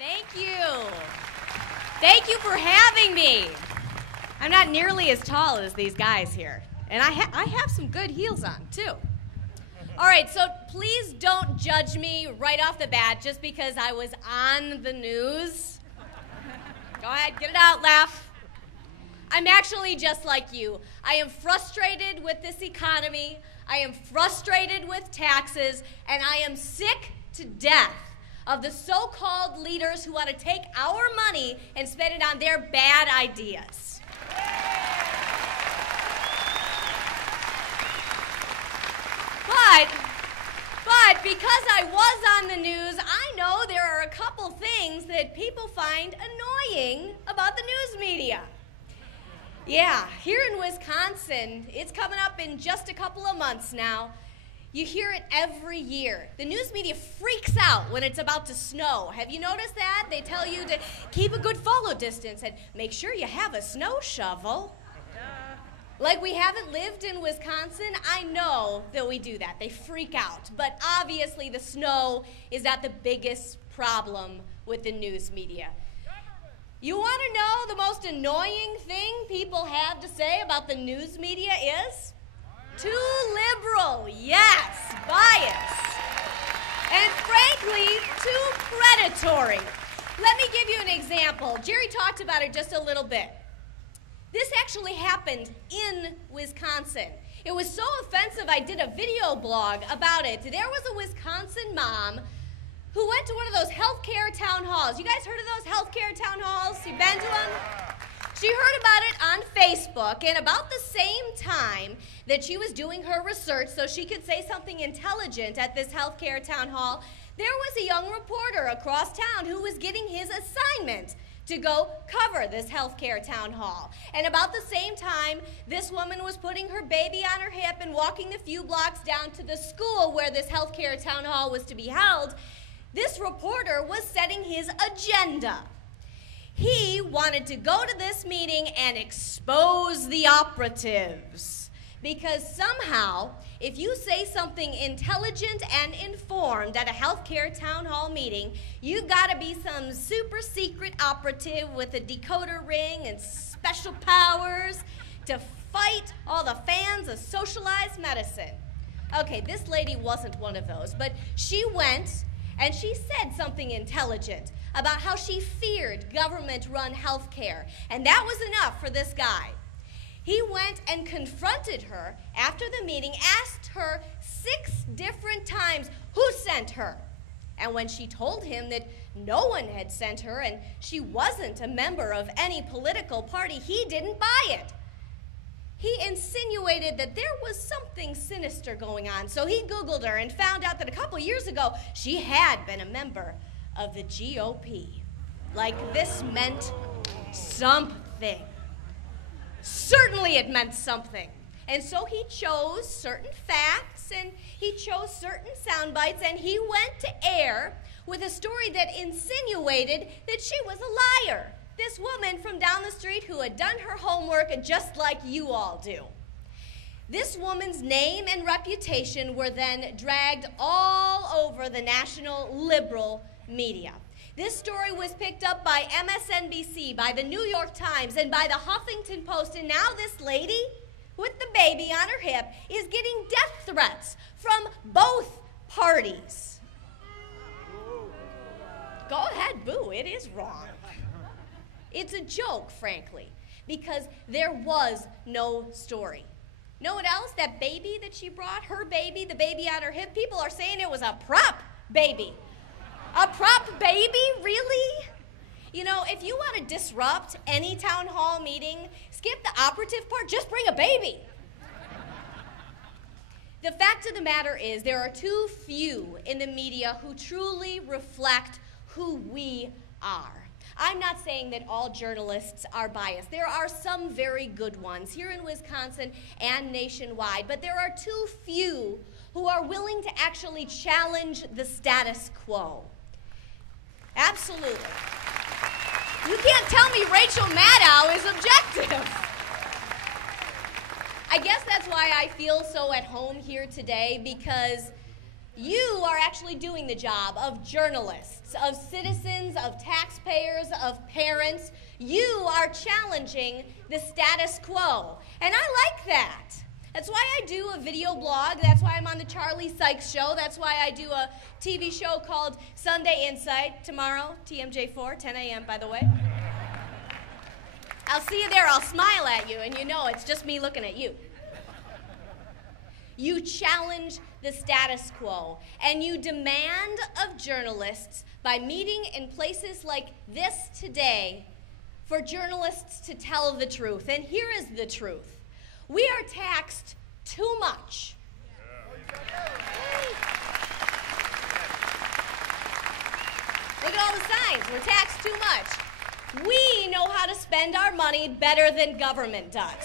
Thank you. Thank you for having me. I'm not nearly as tall as these guys here. And I have some good heels on, too. All right, so please don't judge me right off the bat just because I was on the news. Go ahead, get it out, laugh. I'm actually just like you. I am frustrated with this economy. I am frustrated with taxes. And I am sick to death of the so-called leaders who want to take our money and spend it on their bad ideas. But because I was on the news, I know there are a couple things that people find annoying about the news media. Yeah, here in Wisconsin, it's coming up in just a couple of months now. You hear it every year. The news media freaks out when it's about to snow. Have you noticed that? They tell you to keep a good follow distance and make sure you have a snow shovel. Like we haven't lived in Wisconsin, I know that we do that. They freak out. But obviously the snow is not the biggest problem with the news media. You want to know the most annoying thing people have to say about the news media is? Too liberal, yes, biased. And frankly, too predatory. Let me give you an example. Jerry talked about it just a little bit. This actually happened in Wisconsin. It was so offensive I did a video blog about it. There was a Wisconsin mom who went to one of those healthcare town halls. You guys heard of those healthcare town halls? You been to them? She heard about it on Facebook, and about the same time that she was doing her research so she could say something intelligent at this healthcare town hall, there was a young reporter across town who was getting his assignment to go cover this healthcare town hall. And about the same time, this woman was putting her baby on her hip and walking the few blocks down to the school where this healthcare town hall was to be held. This reporter was setting his agenda. He wanted to go to this meeting and expose the operatives. Because somehow, if you say something intelligent and informed at a healthcare town hall meeting, you gotta be some super secret operative with a decoder ring and special powers to fight all the fans of socialized medicine. Okay, this lady wasn't one of those, but she went and she said something intelligent about how she feared government-run health care. And that was enough for this guy. He went and confronted her after the meeting, asked her 6 different times who sent her. And when she told him that no one had sent her and she wasn't a member of any political party, he didn't buy it. He insinuated that there was something sinister going on, so he Googled her and found out that a couple years ago she had been a member of the GOP. Like this meant something. Certainly it meant something. And so he chose certain facts and he chose certain sound bites and he went to air with a story that insinuated that she was a liar. This woman from down the street who had done her homework just like you all do. This woman's name and reputation were then dragged all over the national liberal media. This story was picked up by MSNBC, by the New York Times, and by the Huffington Post, and now this lady with the baby on her hip is getting death threats from both parties. Go ahead, boo, it is wrong. It's a joke, frankly, because there was no story. Know what else? That baby that she brought, her baby, the baby on her hip, people are saying it was a prop baby. A prop baby? Really? You know, if you want to disrupt any town hall meeting, skip the operative part, just bring a baby. The fact of the matter is there are too few in the media who truly reflect who we are. I'm not saying that all journalists are biased. There are some very good ones here in Wisconsin and nationwide, but there are too few who are willing to actually challenge the status quo. Absolutely. You can't tell me Rachel Maddow is objective. I guess that's why I feel so at home here today, because You are actually doing the job of journalists, of citizens, of taxpayers, of parents. You are challenging the status quo. And I like that. That's why I do a video blog. That's why I'm on the Charlie Sykes Show. That's why I do a TV show called Sunday Insight tomorrow, TMJ4, 10 a.m., by the way. I'll see you there. I'll smile at you, and you know it's just me looking at you. You challenge the status quo, and you demand of journalists, by meeting in places like this today, for journalists to tell the truth. And here is the truth. We are taxed too much. Look at all the signs. We're taxed too much. We know how to spend our money better than government does.